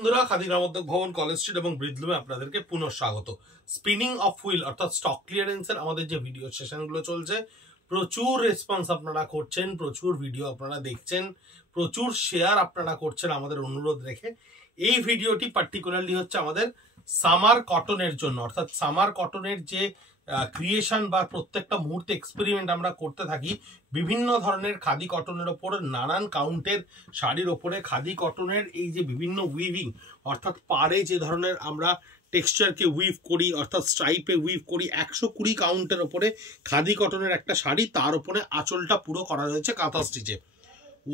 বন্ধুরা, খাদি গ্রামোদ্যোগ ভবন, college street এবং ব্রিজলুমে আপনাদেরকে পুনঃ স্বাগত। স্পিনিং অফ হুইল অর্থাৎ স্টক ক্লিয়ারেন্সের আমাদের যে ভিডিও সেশনগুলো চলছে, প্রচুর রেসপন্স আপনারা করছেন, প্রচুর ভিডিও আপনারা দেখছেন, প্রচুর শেয়ার আপনারা করছেন আমাদের অনুরোধ রেখে। এই ভিডিওটি পার্টিকুলারলি হচ্ছে আমাদের সামার কটনের জন্য, অর্থাৎ সামার কটনের যে ক্রিয়েশন বা প্রত্যেকটা মুহূর্তে এক্সপেরিমেন্ট আমরা করতে থাকি বিভিন্ন ধরনের খাদি কটনের ওপর, নানান কাউন্টের শাড়ির ওপরে খাদি কটনের এই যে বিভিন্ন উইভিং, অর্থাৎ পাড়ে যে ধরনের আমরা টেক্সচারকে উইভ করি, অর্থাৎ স্ট্রাইপে উইভ করি, 120 কাউন্টের ওপরে খাদি কটনের একটা শাড়ি, তার উপরে আঁচলটা পুরো করা রয়েছে কাঁথা স্টিচে।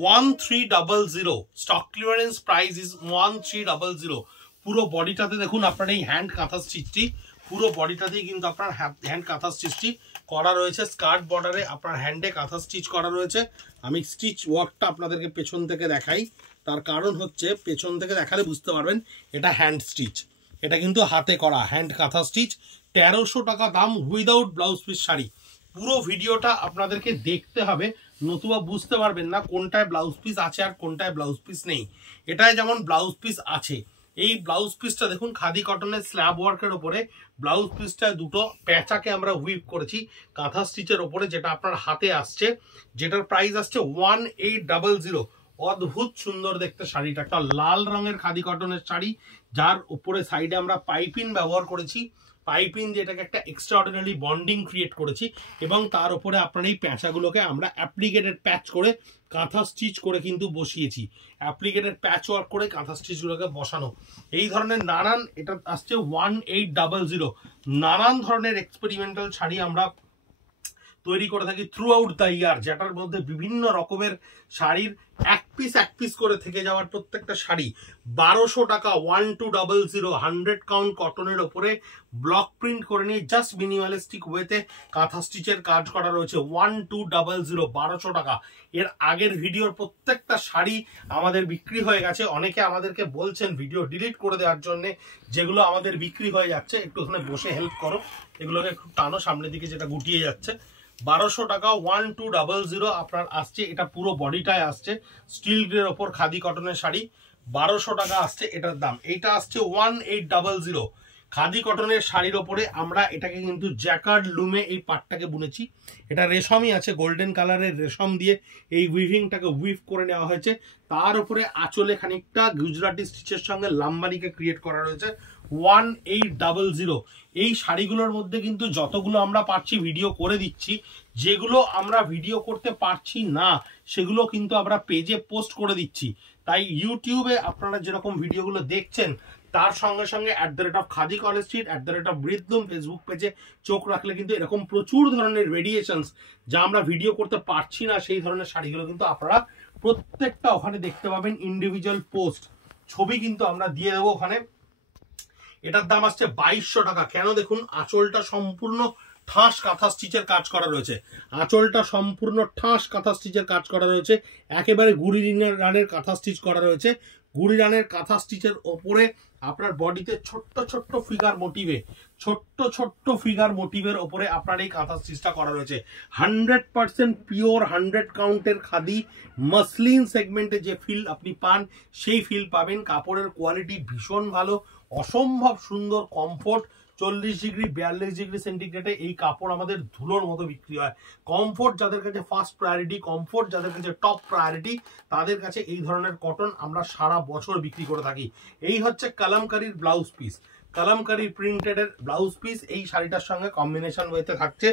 1300 স্টক ক্লিয়ারেন্স প্রাইস ইজ 1300। পুরো বডিটাতে দেখুন আপনার এই হ্যান্ড কাঁথা স্টিচটি, পুরো বডিটাতেই কিন্তু আপনার হ্যান্ড কাঁথা স্টিচটি করা রয়েছে। স্কার্ট বর্ডারে আপনার হ্যান্ডে কাঁথা স্টিচ করা রয়েছে। আমি স্টিচ ওয়ার্কটা আপনাদেরকে পেছন থেকে দেখাই, তার কারণ হচ্ছে পেছন থেকে দেখালে বুঝতে পারবেন এটা হ্যান্ড স্টিচ, এটা কিন্তু হাতে করা হ্যান্ড কাঁথা স্টিচ। 1300 টাকা দাম, উইদাউট ব্লাউজ পিস শাড়ি। পুরো ভিডিওটা আপনাদেরকে দেখতে হবে, নতুবা বুঝতে পারবেন না কোনটায় ব্লাউজ পিস আছে আর কোনটায় ব্লাউজ পিস নেই। এটায় যেমন ব্লাউজ পিস আছে, এই ব্লাউজ পিসটা দেখুন খাদি কটনের স্ল্যাব ওয়ার্কের ওপরে ব্লাউজ পিসটায় দুটো প্যাঁচাকে আমরা উইভ করেছি কাঁথা স্টিচের ওপরে, যেটা আপনার হাতে আসছে, যেটার প্রাইস আসছে 1800। অদ্ভুত সুন্দর দেখতে শাড়িটা, একটা লাল রঙের খাদি কটনের শাড়ি, যার উপরে সাইডে আমরা পাইপিং ব্যবহার করেছি। পাইপিং দিয়ে এটাকে একটা এক্সট্রাঅর্ডিনারি বন্ডিং ক্রিয়েট করেছি এবং তার উপরে আপনার এই প্যাঁচাগুলোকে আমরা অ্যাপ্লিকেটেড প্যাচ করে কাঁথা স্টিচ করে কিন্তু বসিয়েছি। অ্যাপ্লিকেটেড প্যাচ ওয়ার্ক করে কাঁথা স্টিচগুলোকে বসানো। এই ধরনের নানান, এটা আসছে 1800। নানান ধরনের এক্সপেরিমেন্টাল শাড়ি আমরা তৈরি করে থাকি থ্রু আউট দ্য ইয়ার, যেটার মধ্যে বিভিন্ন রকমের শাড়ির এক পিস করে থেকে যাওয়ার প্রত্যেকটা শাড়ি 1200 টাকা। 1200 100 কাউন্ট কটনের ওপরে ব্লক প্রিন্ট করে নিয়ে জাস্ট মিনিমালিস্টিক ওয়েতে কাঁথা স্টিচের কাজ করা রয়েছে। 1200 1200 টাকা। এর আগের ভিডিওর প্রত্যেকটা শাড়ি আমাদের বিক্রি হয়ে গেছে। অনেকে আমাদেরকে বলছেন ভিডিও ডিলিট করে দেওয়ার জন্য, যেগুলো আমাদের বিক্রি হয়ে যাচ্ছে। একটু ওখানে বসে হেল্প করো, এগুলোকে একটু টানো সামনের দিকে, যেটা গুটিয়ে যাচ্ছে। 1200 টাকা 1200 আপনার আসছে, এটা পুরো বডিটায় আসছে স্টিল গ্রের ওপর খাদি কটনের শাড়ি। 1200 টাকা আসছে এটার দাম। এইটা আসছে 1800 খাদি কটনের শাড়ির ওপরে আমরা এটাকে কিন্তু জ্যাকার্ড লুমে এই পাটটাকে বুনেছি। এটা রেশমই আছে, গোল্ডেন কালারের রেশম দিয়ে এই উইভিংটাকে উইভ করে নেওয়া হয়েছে। তার উপরে আঁচলে খানিকটা গুজরাটি স্টিচের সঙ্গে লাম্বানিকে ক্রিয়েট করা রয়েছে। 1800। এই শাড়িগুলোর মধ্যে কিন্তু যতগুলো আমরা পারছি ভিডিও করে দিচ্ছি, যেগুলো আমরা ভিডিও করতে পারছি না সেগুলো কিন্তু আমরা পেজে পোস্ট করে দিচ্ছি। তাই ইউটিউবে আপনারা যেরকম ভিডিওগুলো দেখছেন, তার সঙ্গে সঙ্গে @খাদি কলেজ স্ট্রিট, @ব্রিজলুম ফেসবুক পেজে চোখ রাখলে কিন্তু এরকম প্রচুর ধরনের ভেরিয়েশনস, যা আমরা ভিডিও করতে পারছি না সেই ধরনের শাড়িগুলো কিন্তু আপনারা প্রত্যেকটা ওখানে দেখতে পাবেন। ইন্ডিভিজুয়াল পোস্ট ছবি কিন্তু আমরা দিয়ে দেবো ওখানে। এটার দাম আসছে 2200 টাকা। কেন দেখুন, আঁচলটা সম্পূর্ণ ঠাস কাঁথা স্টিচের কাজ করা রয়েছে। আঁচলটা সম্পূর্ণ ঠাস কাঁথা স্টিচের কাজ করা রয়েছে, একেবারে গুড়ি রানের কাঁথা স্টিচ করা রয়েছে। গুড়ি রানের কাঁথা স্টিচের ওপরে আপনার বডিতে ছোট্ট ফিগার মোটিভের ওপরে আপনার এই কাঁথা স্টিচটা করা রয়েছে। 100% পিওর 100 কাউন্টের খাদি মাসলিন সেগমেন্টে যে ফিল আপনি পান, সেই ফিল পাবেন। কাপড়ের কোয়ালিটি ভীষণ ভালো, অসম্ভব সুন্দর, কমফোর্ট। 40 ডিগ্রি 42 ডিগ্রি সেন্টিগ্রেডে এই কাপড় আমাদের ধুলোর মতো বিক্রি হয়। কমফোর্ট যাদের কাছে ফার্স্ট প্রায়োরিটি, কমফোর্ট যাদের কাছে টপ প্রায়োরিটি, তাদের কাছে এই ধরনের কটন আমরা সারা বছর বিক্রি করে থাকি। এই হচ্ছে কালামকারীর ব্লাউজ পিস, কালামকারী প্রিন্টেড এর ব্লাউজ পিস এই শাড়িটার সঙ্গে কম্বিনেশন ওয়েতে থাকছে,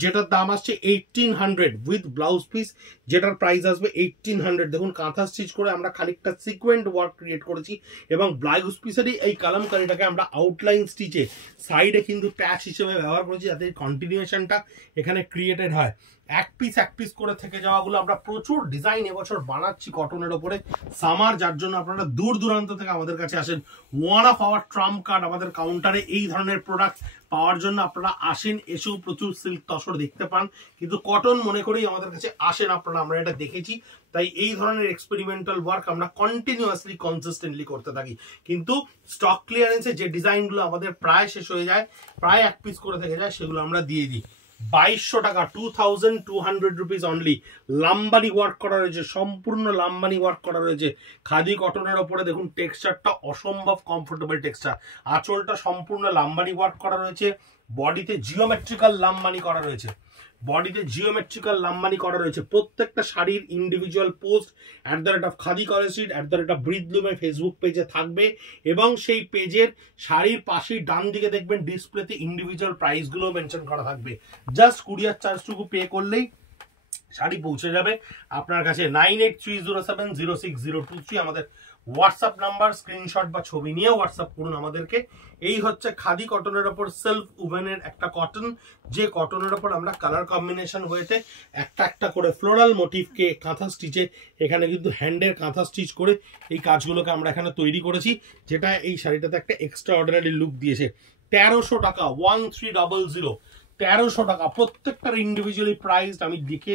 যেটার দাম আসছে 1800 উইথ ব্লাউজ পিস, যেটার প্রাইস আসবে 1800। দেখুন কাঁথা স্টিচ করে আমরা খানিকটা সিকোয়েন্ট ওয়ার্ক ক্রিয়েট করেছি এবং ব্লাউজ পিসেরই এই কালামকারীটাকে আমরা আউটলাইন স্টিচে সাইডে কিন্তু প্যাচ হিসেবে ব্যবহার করেছি, যাতে কন্টিনিউশনটা এখানে ক্রিয়েটেড হয়। এক পিস করে থেকে যাওয়াগুলো আমরা প্রচুর ডিজাইন এবছর বানাচ্ছি কটনের ওপরে সামার, যার জন্য আপনারা দূর দূরান্ত থেকে আমাদের কাছে আসেন। One of our Trump card, আমাদের কাউন্টারে এই ধরনের প্রোডাক্ট পাওয়ার জন্য আপনারা আসেন, এসেও প্রচুর সিল্ক তসর দেখতে পান, কিন্তু কটন মনে করেই আমাদের কাছে আসেন আপনারা। আমরা এটা দেখেছি, তাই এই ধরনের এক্সপেরিমেন্টাল ওয়ার্ক আমরা কন্টিনিউয়াসলি কনসিস্টেন্টলি করতে থাকি। কিন্তু স্টক ক্লিয়ারেন্সে যে ডিজাইনগুলো আমাদের প্রায় শেষ হয়ে যায়, প্রায় এক পিস করে থেকে যায়, সেগুলো আমরা দিয়ে দিই। 2200 টাকা, 2200 রুপিস অনলি। লাম্বানি ওয়ার্ক করা রয়েছে, সম্পূর্ণ লাম্বানি ওয়ার্ক করা রয়েছে খাদি কটনের ওপরে। দেখুন টেক্সচারটা অসম্ভব কমফোর্টেবল টেক্সচার। আঁচলটা সম্পূর্ণ লাম্বানি ওয়ার্ক করা রয়েছে, বডিতে জিওমেট্রিক্যাল লাম্বানি করা রয়েছে, বডিতে জিওমেট্রিক্যাল লাম্বানি করা রয়েছে। প্রত্যেকটা শাড়ির individual post @Khadi college street @ব্রিথলুমে ফেসবুক পেজে থাকবে, এবং সেই পেজের শাড়ির পাশেই ডান দিকে দেখবেন ডিসপ্লেতে ইন্ডিভিজুয়াল প্রাইসগুলো মেনশন করা থাকবে। জাস্ট কুরিয়ার চার্জটুকু পে করলেই শাড়ি পৌঁছে যাবে আপনার কাছে। 9830706023 আমাদের হোয়াটসঅ্যাপ নাম্বার। স্ক্রিনশট বা ছবি নিয়ে হোয়াটসঅ্যাপ করুন আমাদেরকে। এই হচ্ছে খাদি কটনের ওপর সেলফ উভেনের একটা কটন, যে কটনের ওপর আমরা কালার কম্বিনেশন হয়েছে একটা একটা করে ফ্লোরাল মোটিভকে কাঁথা স্টিচে, এখানে কিন্তু হ্যান্ডের কাঁথা স্টিচ করে এই কাজগুলোকে আমরা এখানে তৈরি করেছি, যেটা এই শাড়িটাতে একটা এক্সট্রা অর্ডিনারি লুক দিয়েছে। 1300 টাকা, 1300, 1300 টাকা। প্রত্যেকটার ইন্ডিভিজুয়ালি প্রাইস আমি দেখে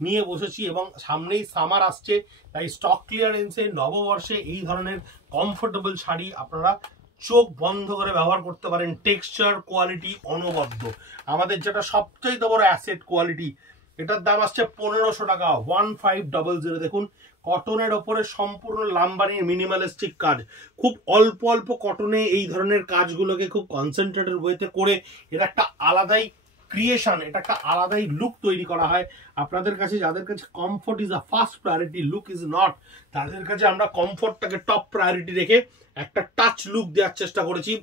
নিয়ে বসেছি, এবং সামনেই সামার আসছে, তাই স্টক ক্লিয়ারেন্সে নববর্ষে এই ধরনের কমফোর্টেবল শাড়ি আপনারা চোখ বন্ধ করে ব্যবহার করতে পারেন। টেক্সচার কোয়ালিটি অনবদ্য, আমাদের যেটা সবচেয়ে বড় অ্যাসেট কোয়ালিটি। এটার দাম আসছে 1500 টাকা, 1500। দেখুন কটনের ওপরে সম্পূর্ণ লাম্বানির মিনিমালিস্টিক কাজ, খুব অল্প অল্প কটনে এই ধরনের কাজগুলোকে খুব কনসেন্ট্রেটেড ওয়েতে করে এটা একটা আলাদাই ক্রিয়েশন, এটা একটা আলাদাই লুক তৈরি করা হয়। আপনাদের কাছে যাদের কাছে comfort is a first priority, look is not, তাদের কাছে আমরা কমফোর্টটাকে টপ প্রায়োরিটি রেখে একটা টাচ লুক দেওয়ার চেষ্টা করেছি।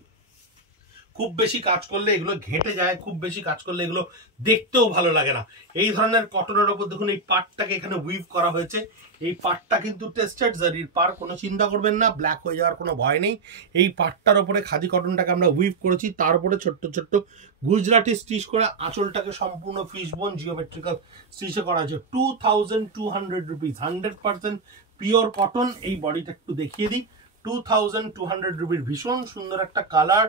খুব বেশি কাজ করলে এগুলো ঘেটে যায়, খুব বেশি কাজ করলে এগুলো দেখতেও ভালো লাগে না। এই ধরনের কটনের ওপর দেখুন এই পার্টটাকে এখানে উইভ করা হয়েছে। এই পার্টটা কিন্তু টেস্টেড জারির পার, কোনো চিন্তা করবেন না, ব্ল্যাক হয়ে যাওয়ার কোনো ভয় নেই। এই পার্টটার ওপরে খাদি কটনটাকে আমরা উইভ করেছি, তার উপরে ছোট্ট ছোট্ট গুজরাটি স্টিচ করে আঁচলটাকে সম্পূর্ণ ফিশবোন জিওমেট্রিক্যাল স্টিচে করা হয়েছে। 2200 রুপিস, 100% পিওর কটন। এই বডিটা একটু দেখিয়ে দিই, 2200 রুপিস। ভীষণ সুন্দর একটা কালার,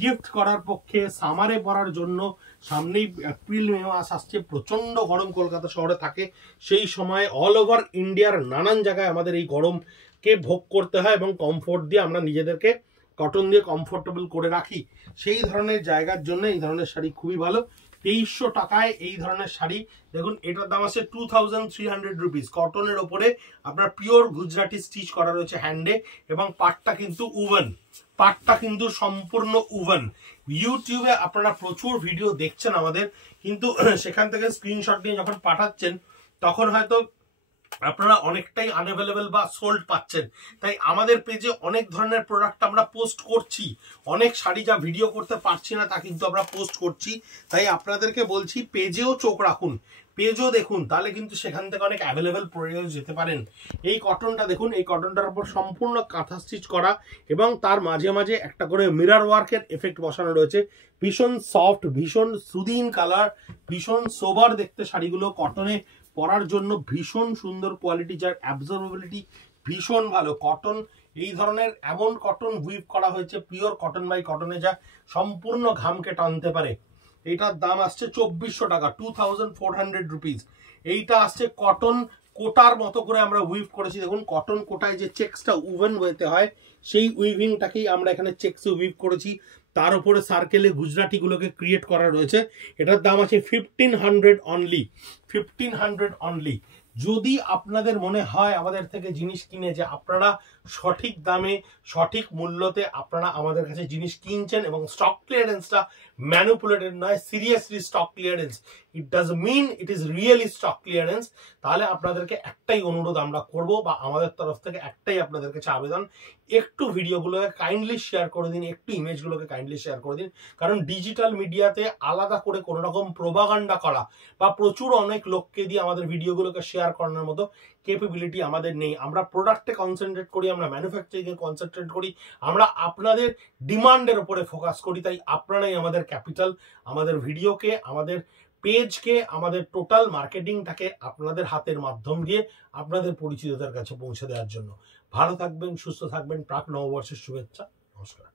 গিফট করার পক্ষে, সামারে পরার জন্য। সামনেই এপ্রিল মে মাস আসছে, প্রচন্ড গরম কলকাতা শহরে থাকে, সেই সময় অল ওভার ইন্ডিয়ার নানান জায়গায় আমাদের এই গরমকে ভোগ করতে হয়, এবং কমফোর্ট দিয়ে আমরা নিজেদেরকে কটন দিয়ে কমফোর্টেবল করে রাখি। সেই ধরনের জায়গার জন্য এই ধরনের শাড়ি খুবই ভালো। 2300 টাকায় এই ধরনের শাড়ি। দেখুন এটার দাম আছে 2300 রুপিস। কটনের ওপরে আপনার পিওর গুজরাটি স্টিচ করা রয়েছে হ্যান্ডে, এবং পাটটা কিন্তু উভেন, পাটটা কিন্তু সম্পূর্ণ উভেন। ইউটিউবে আপনারা প্রচুর ভিডিও দেখছেন আমাদের, কিন্তু সেখান থেকে স্ক্রিনশট নিয়ে যখন পাঠাচ্ছেন তখন হয়তো আপনারা অনেকটাই আনঅ্যাভেলেবেল বা সোল্ড পাচ্ছেন। তাই আমাদের পেজে অনেক ধরনের প্রোডাক্ট আমরা পোস্ট করছি, অনেক শাড়ি যা ভিডিও করতে পারছি না তা কিন্তু আমরা পোস্ট করছি। তাই আপনাদেরকে বলছি পেজেও চোখ রাখুন, পেজও দেখুন, তাহলে কিন্তু সেখান থেকে অনেক অ্যাভেলেবেল প্রোডাক্ট যেতে পারেন। এই কটনটা দেখুন, এই কটনটার উপর সম্পূর্ণ কাঁথা স্টিচ করা, এবং তার মাঝে মাঝে একটা করে মিরর ওয়ার্কের এফেক্ট বসানো রয়েছে। ভীষণ সফট, ভীষণ সুদিন কালার, ভীষণ সোবার দেখতে শাড়িগুলো। কটনে পরার জন্য ভীষণ সুন্দর কোয়ালিটি, যার অ্যাবজর্বেবিলিটি ভীষণ ভালো। কটন এই ধরনের এমন কটন উইভ করা হয়েছে পিওর কটন বাই কটনে, যা সম্পূর্ণ ঘামকে টানতে পারে। এইটার দাম আসছে 2400 টাকা, 2400 রুপিস। এইটা আসছে কটন কোটার মতো করে আমরা উইভ করেছি। দেখুন কটন কোটায় যে চেক্সটা উভেন হইতে হয়, সেই উইভিংটাকেই আমরা এখানে চেক্সে উইভ করেছি। তার উপরে সার্কেলে গুজরাটিগুলোকে ক্রিয়েট করা রয়েছে। এটার দাম আছে 1500 অনলি, 1500 অনলি। যদি আপনাদের মনে হয় আমাদের থেকে জিনিস কিনে যে আপনারা সঠিক দামে সঠিক মূল্যতে আপনারা আমাদের কাছে জিনিস কিনছেন, এবং স্টক ক্লিয়ারেন্সটা ম্যানিপুলেটেড নয়, seriously stock clearance, it does mean it is really stock clearance, তাহলে আপনাদেরকে একটাই অনুরোধ আমরা করব, বা আমাদের তরফ থেকে একটাই আপনাদের কাছে আবেদন, একটু ভিডিওগুলোকে কাইন্ডলি শেয়ার করে দিন, একটু ইমেজগুলোকে কাইন্ডলি শেয়ার করে দিন। কারণ ডিজিটাল মিডিয়াতে আলাদা করে কোনো রকম প্রোপাগান্ডা করা বা প্রচুর অনেক লোককে দিয়ে আমাদের ভিডিওগুলোকে শেয়ার করানোর মতো ক্যাপাবিলিটি আমাদের নেই। আমরা প্রোডাক্টে কনসেন্ট্রেট করি, আমরা ম্যানুফ্যাকচারিংয়ে কনসেন্ট্রেট করি, আমরা আপনাদের ডিমান্ডের উপরে ফোকাস করি। তাই আপনারাই আমাদের ক্যাপিটাল। আমাদের ভিডিওকে, আমাদের পেজকে, আমাদের টোটাল মার্কেটিংটাকে আপনাদের হাতের মাধ্যম দিয়ে আপনাদের পরিচিতদের কাছে পৌঁছে দেওয়ার জন্য। ভালো থাকবেন, সুস্থ থাকবেন, প্রাক নববর্ষের শুভেচ্ছা, নমস্কার।